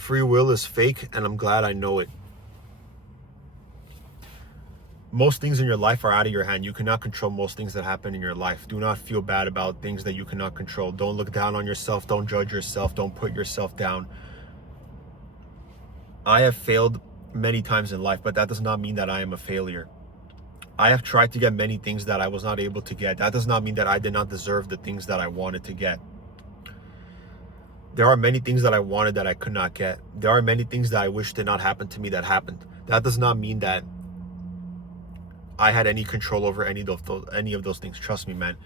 Free will is fake, and I'm glad I know it. Most things in your life are out of your hand. You cannot control most things that happen in your life. Do not feel bad about things that you cannot control. Don't look down on yourself. Don't judge yourself. Don't put yourself down. I have failed many times in life, but that does not mean that I am a failure. I have tried to get many things that I was not able to get. That does not mean that I did not deserve the things that I wanted to get. There are many things that I wanted that I could not get. There are many things that I wish did not happen to me that happened. That does not mean that I had any control over any of those things. Trust me, man.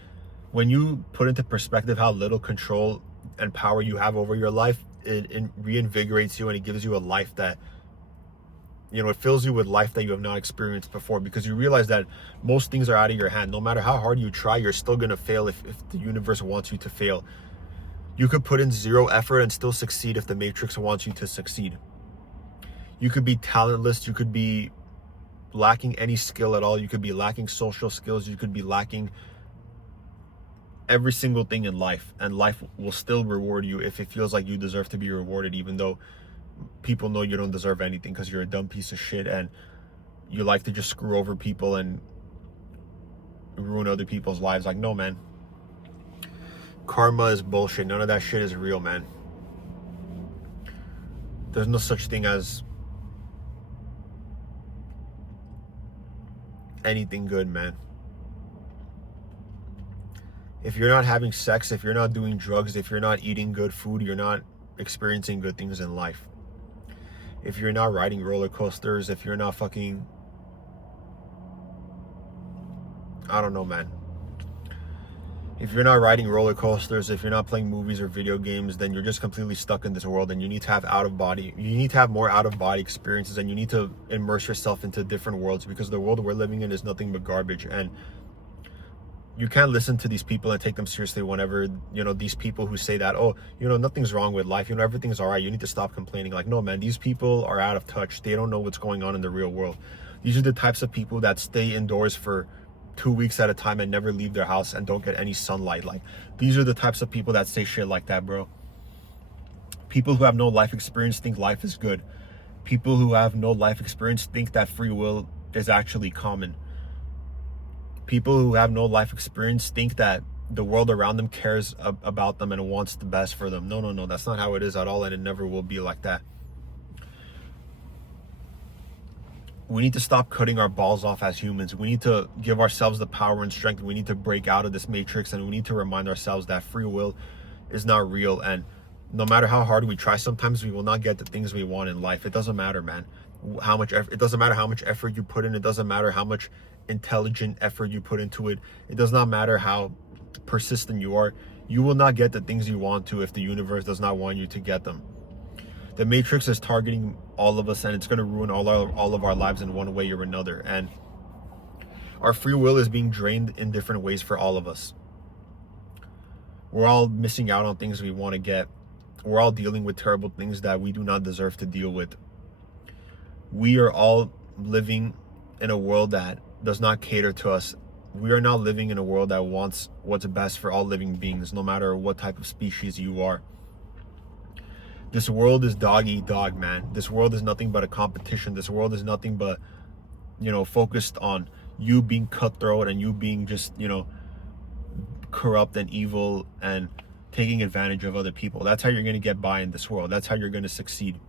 When you put into perspective how little control and power you have over your life, it reinvigorates you, and it gives you a life that, it fills you with life that you have not experienced before, because you realize that most things are out of your hand. No matter how hard you try, you're still going to fail if the universe wants you to fail. You could put in zero effort and still succeed if the Matrix wants you to succeed. You could be talentless. You could be lacking any skill at all. You could be lacking social skills. You could be lacking every single thing in life, and life will still reward you if it feels like you deserve to be rewarded, even though people know you don't deserve anything because you're a dumb piece of shit and you like to just screw over people and ruin other people's lives. Like, no, man. Karma is bullshit. None of that shit is real, man. There's no such thing as anything good, man. If you're not having sex, if you're not doing drugs, if you're not eating good food, you're not experiencing good things in life. If you're not riding roller coasters, if you're not fucking, I don't know, man. If you're not riding roller coasters, if you're not playing movies or video games, then you're just completely stuck in this world, and you need to have you need to have more out-of-body experiences, and you need to immerse yourself into different worlds, because the world we're living in is nothing but garbage. And you can't listen to these people and take them seriously whenever, these people who say that, oh, nothing's wrong with life, everything's all right, you need to stop complaining. Like, no, man, these people are out of touch. They don't know what's going on in the real world. These are the types of people that stay indoors for 2 weeks at a time and never leave their house and don't get any sunlight. Like, these are the types of people that say shit like that, bro. People who have no life experience think life is good. People who have no life experience think that free will is actually common. People who have no life experience think that the world around them cares about them and wants the best for them. No, that's not how it is at all, and it never will be like that. We need to stop cutting our balls off as humans. We need to give ourselves the power and strength. We need to break out of this matrix, and we need to remind ourselves that free will is not real. And no matter how hard we try, sometimes we will not get the things we want in life. It doesn't matter, man. It doesn't matter how much effort you put in. It doesn't matter how much intelligent effort you put into it. It does not matter how persistent you are. You will not get the things you want to if the universe does not want you to get them. The Matrix is targeting all of us, and it's going to ruin all of our lives in one way or another. And our free will is being drained in different ways for all of us. We're all missing out on things we want to get. We're all dealing with terrible things that we do not deserve to deal with. We are all living in a world that does not cater to us. We are not living in a world that wants what's best for all living beings, no matter what type of species you are. This world is dog eat dog, man. This world is nothing but a competition. This world is nothing but, focused on you being cutthroat and you being just, corrupt and evil and taking advantage of other people. That's how you're going to get by in this world. That's how you're going to succeed.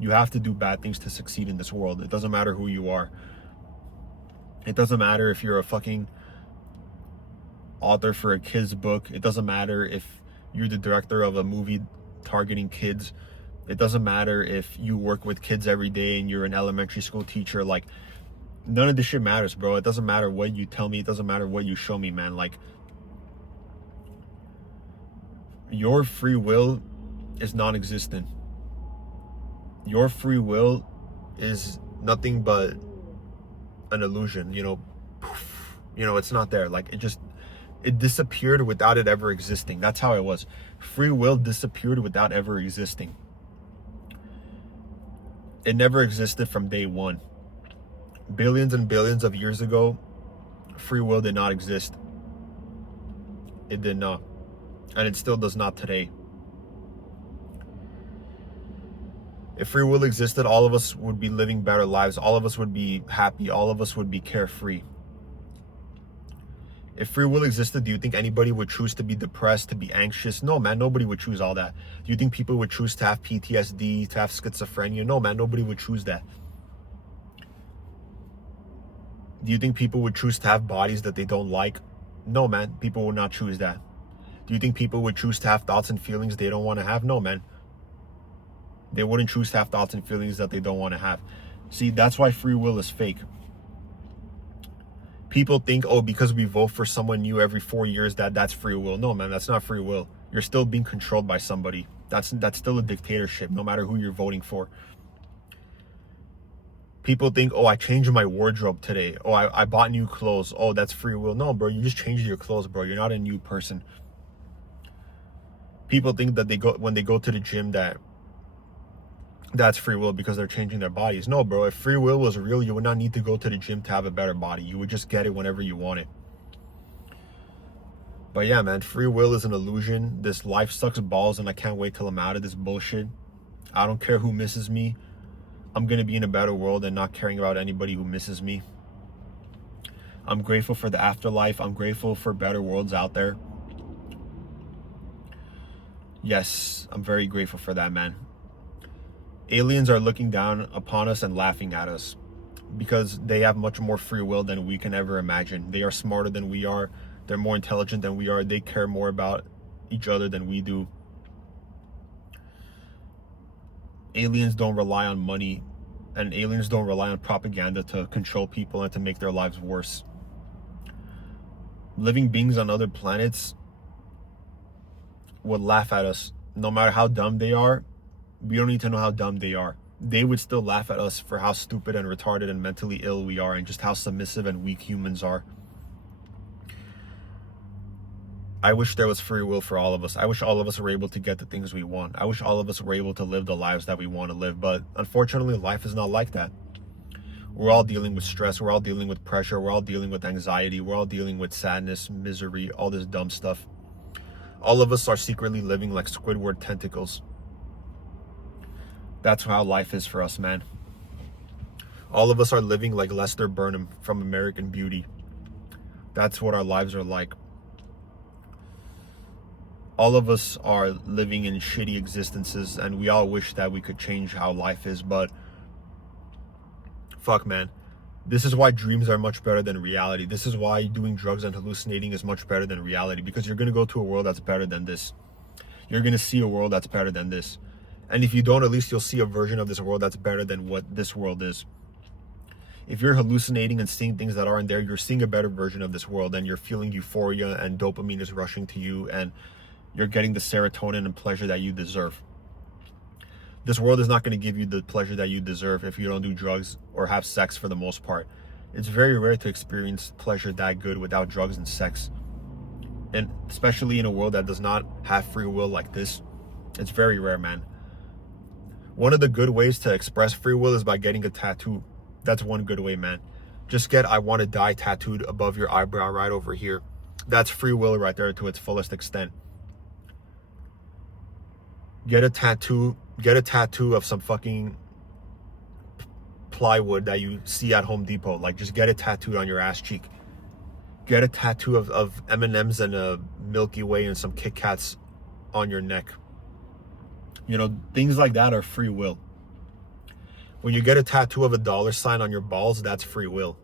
You have to do bad things to succeed in this world. It doesn't matter who you are. It doesn't matter if you're a fucking author for a kid's book. It doesn't matter if you're the director of a movie targeting kids. It doesn't matter if you work with kids every day and you're an elementary school teacher. Like, none of this shit matters, bro. It doesn't matter what you tell me. It doesn't matter what you show me, man. Like, your free will is non-existent. Your free will is nothing but an illusion. It's not there. Like, it disappeared without it ever existing. That's how it was. Free will disappeared without ever existing. It never existed from day one. Billions and billions of years ago, free will did not exist. It did not. And it still does not today. If free will existed, all of us would be living better lives. All of us would be happy. All of us would be carefree. If free will existed, do you think anybody would choose to be depressed, to be anxious? No, man, nobody would choose all that. Do you think people would choose to have PTSD, to have schizophrenia? No, man, nobody would choose that. Do you think people would choose to have bodies that they don't like? No, man, people would not choose that. Do you think people would choose to have thoughts and feelings they don't want to have? No, man. They wouldn't choose to have thoughts and feelings that they don't want to have. See, that's why free will is fake. People think, oh, because we vote for someone new every 4 years, that's free will. No, man, that's not free will. You're still being controlled by somebody. That's still a dictatorship, no matter who you're voting for. People think, oh, I changed my wardrobe today. Oh, I bought new clothes. Oh, that's free will. No, bro, you just changed your clothes, bro. You're not a new person. People think that when they go to the gym that's free will because they're changing their bodies. No, bro, if free will was real, you would not need to go to the gym to have a better body. You would just get it whenever you want it. But yeah, man, free will is an illusion. This life sucks balls, and I can't wait till I'm out of this bullshit. I don't care who misses me. I'm going to be in a better world and not caring about anybody who misses me. I'm grateful for the afterlife. I'm grateful for better worlds out there. Yes, I'm very grateful for that, man. Aliens are looking down upon us and laughing at us because they have much more free will than we can ever imagine. They are smarter than we are. They're more intelligent than we are. They care more about each other than we do. Aliens don't rely on money, and aliens don't rely on propaganda to control people and to make their lives worse. Living beings on other planets would laugh at us no matter how dumb they are. We don't need to know how dumb they are. They would still laugh at us for how stupid and retarded and mentally ill we are and just how submissive and weak humans are. I wish there was free will for all of us. I wish all of us were able to get the things we want. I wish all of us were able to live the lives that we want to live. But unfortunately, life is not like that. We're all dealing with stress. We're all dealing with pressure. We're all dealing with anxiety. We're all dealing with sadness, misery, all this dumb stuff. All of us are secretly living like Squidward tentacles. That's how life is for us, man. All of us are living like Lester Burnham from American Beauty. That's what our lives are like. All of us are living in shitty existences, and we all wish that we could change how life is, but fuck, man. This is why dreams are much better than reality. This is why doing drugs and hallucinating is much better than reality, because you're going to go to a world that's better than this. You're going to see a world that's better than this. And if you don't, at least you'll see a version of this world that's better than what this world is. If you're hallucinating and seeing things that aren't there, you're seeing a better version of this world, and you're feeling euphoria and dopamine is rushing to you, and you're getting the serotonin and pleasure that you deserve. This world is not going to give you the pleasure that you deserve if you don't do drugs or have sex for the most part. It's very rare to experience pleasure that good without drugs and sex. And especially in a world that does not have free will like this, it's very rare, man. One of the good ways to express free will is by getting a tattoo. That's one good way, man. Just get "I want to die" tattooed above your eyebrow right over here. That's free will right there to its fullest extent. Get a tattoo of some fucking plywood that you see at Home Depot. Like, just get it tattooed on your ass cheek. Get a tattoo of M&Ms and a Milky Way and some Kit Kats on your neck. You know, things like that are free will. When you get a tattoo of a $sign on your balls, that's free will.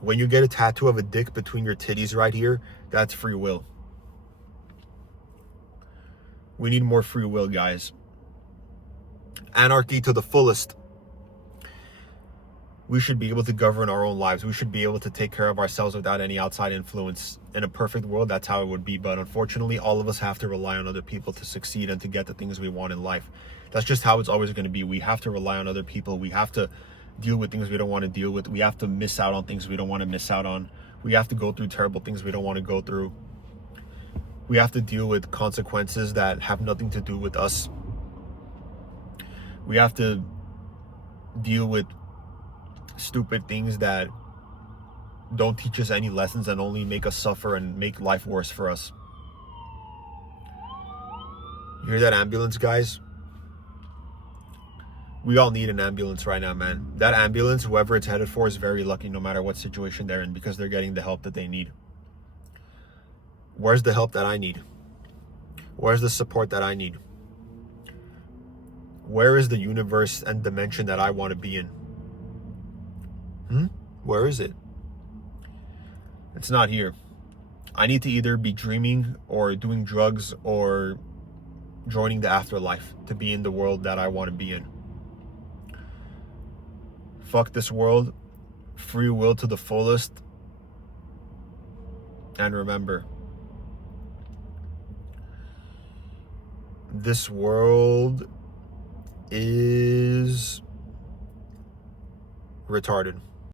When you get a tattoo of a dick between your titties right here, that's free will. We need more free will, guys. Anarchy to the fullest. We should be able to govern our own lives. We should be able to take care of ourselves without any outside influence. In a perfect world, that's how it would be. But unfortunately, all of us have to rely on other people to succeed and to get the things we want in life. That's just how it's always going to be. We have to rely on other people. We have to deal with things we don't want to deal with. We have to miss out on things we don't want to miss out on. We have to go through terrible things we don't want to go through. We have to deal with consequences that have nothing to do with us. We have to deal with stupid things that don't teach us any lessons and only make us suffer and make life worse for us. You hear that ambulance, guys? We all need an ambulance right now, man. That ambulance, whoever it's headed for, is very lucky no matter what situation they're in, because they're getting the help that they need. Where's the help that I need? Where's the support that I need? Where is the universe and dimension that I want to be in? Where is it? It's not here. I need to either be dreaming or doing drugs or joining the afterlife to be in the world that I want to be in. Fuck this world. Free will to the fullest. And remember, this world is retarded.